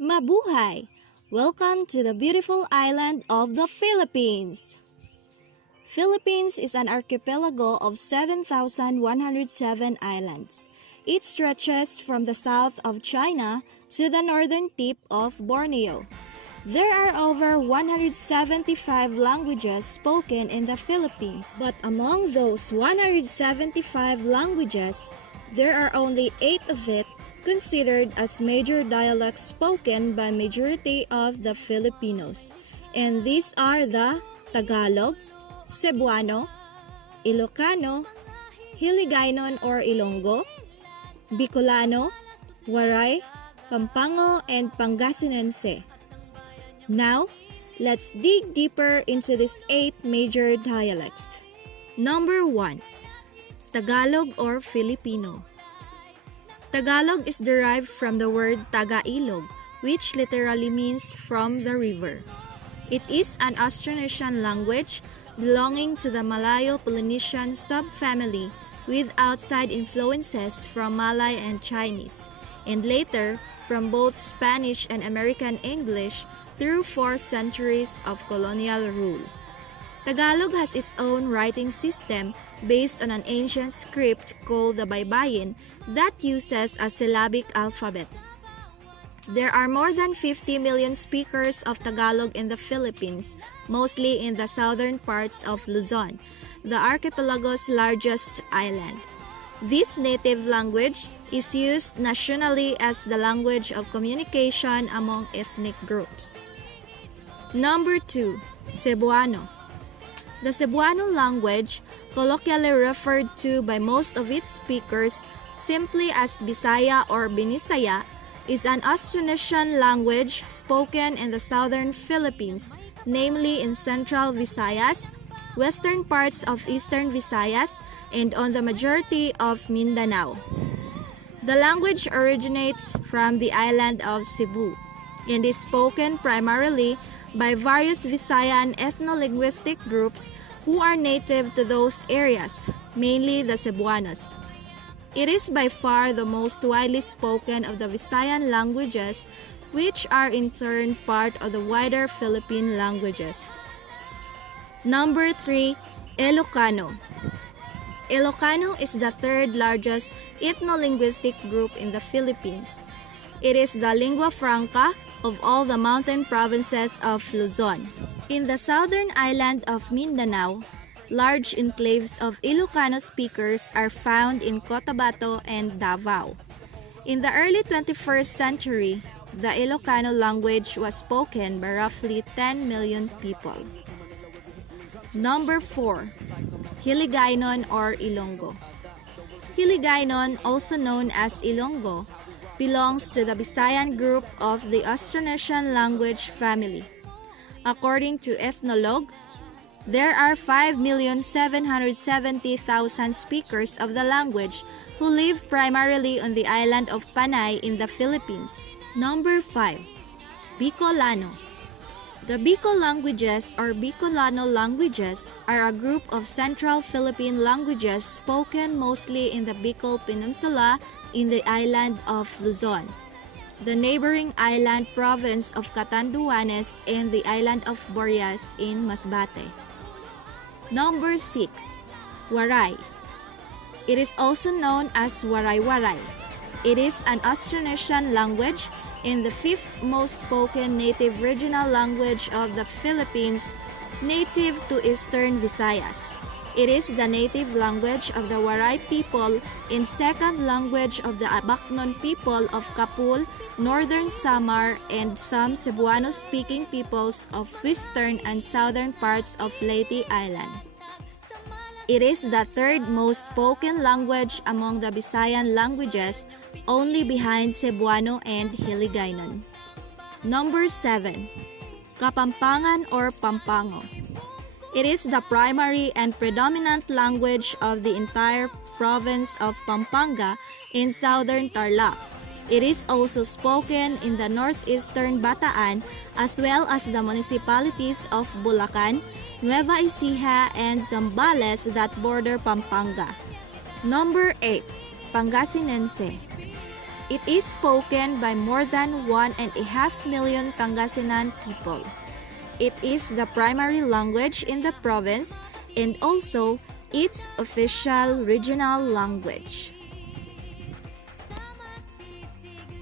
Mabuhay! Welcome to the beautiful island of the Philippines. Philippines is an archipelago of 7,107 islands. It stretches from the south of China to the northern tip of Borneo. There are over 175 languages spoken in the Philippines, but among those 175 languages, there are only 8 of it considered as major dialects spoken by majority of the Filipinos. And these are the Tagalog, Cebuano, Ilocano, Hiligaynon or Ilonggo, Bicolano, Waray, Pampango, and Pangasinense. Now, let's dig deeper into these 8 major dialects. Number 1. Tagalog or Filipino. Tagalog is derived from the word Taga-Ilog, which literally means from the river. It is an Austronesian language belonging to the Malayo-Polynesian subfamily with outside influences from Malay and Chinese, and later from both Spanish and American English through 4 centuries of colonial rule. Tagalog has its own writing system based on an ancient script called the Baybayin that uses a syllabic alphabet. There are more than 50 million speakers of Tagalog in the Philippines, mostly in the southern parts of Luzon, the archipelago's largest island. This native language is used nationally as the language of communication among ethnic groups. Number 2. Cebuano. The Cebuano language, colloquially referred to by most of its speakers simply as Bisaya or Binisaya, is an Austronesian language spoken in the southern Philippines, namely in central Visayas, western parts of eastern Visayas, and on the majority of Mindanao. The language originates from the island of Cebu and is spoken primarily by various Visayan ethno-linguistic groups who are native to those areas, mainly the Cebuanos. It is by far the most widely spoken of the Visayan languages, which are in turn part of the wider Philippine languages. Number 3. Ilocano. Ilocano is the third largest ethno-linguistic group in the Philippines. It is the lingua franca of all the mountain provinces of Luzon. In the southern island of Mindanao, large enclaves of Ilocano speakers are found in Cotabato and Davao. In the early 21st century, the Ilocano language was spoken by roughly 10 million people. Number 4. Hiligaynon or Ilonggo. Hiligaynon, also known as Ilonggo, belongs to the Visayan group of the Austronesian language family. According to Ethnologue, there are 5,770,000 speakers of the language who live primarily on the island of Panay in the Philippines. Number 5. Bicolano. The Bicol languages or Bicolano languages are a group of Central Philippine languages spoken mostly in the Bicol Peninsula in the island of Luzon, the neighboring island province of Catanduanes, and the island of Borias in Masbate. Number 6. Waray. It is also known as Waray-Waray. It is an Austronesian language and the 5th most spoken native regional language of the Philippines, native to eastern Visayas. It is the native language of the Waray people and second language of the Abaknon people of Kapul, northern Samar, and some Cebuano-speaking peoples of western and southern parts of Leyte Island. It is the 3rd most spoken language among the Visayan languages, only behind Cebuano and Hiligaynon. Number 7. Kapampangan or Pampango. It is the primary and predominant language of the entire province of Pampanga in southern Tarlac. It is also spoken in the northeastern Bataan as well as the municipalities of Bulacan, Nueva Ecija, and Zambales that border Pampanga. Number 8. Pangasinense. It is spoken by more than 1.5 million Pangasinan people. It is the primary language in the province and also its official regional language.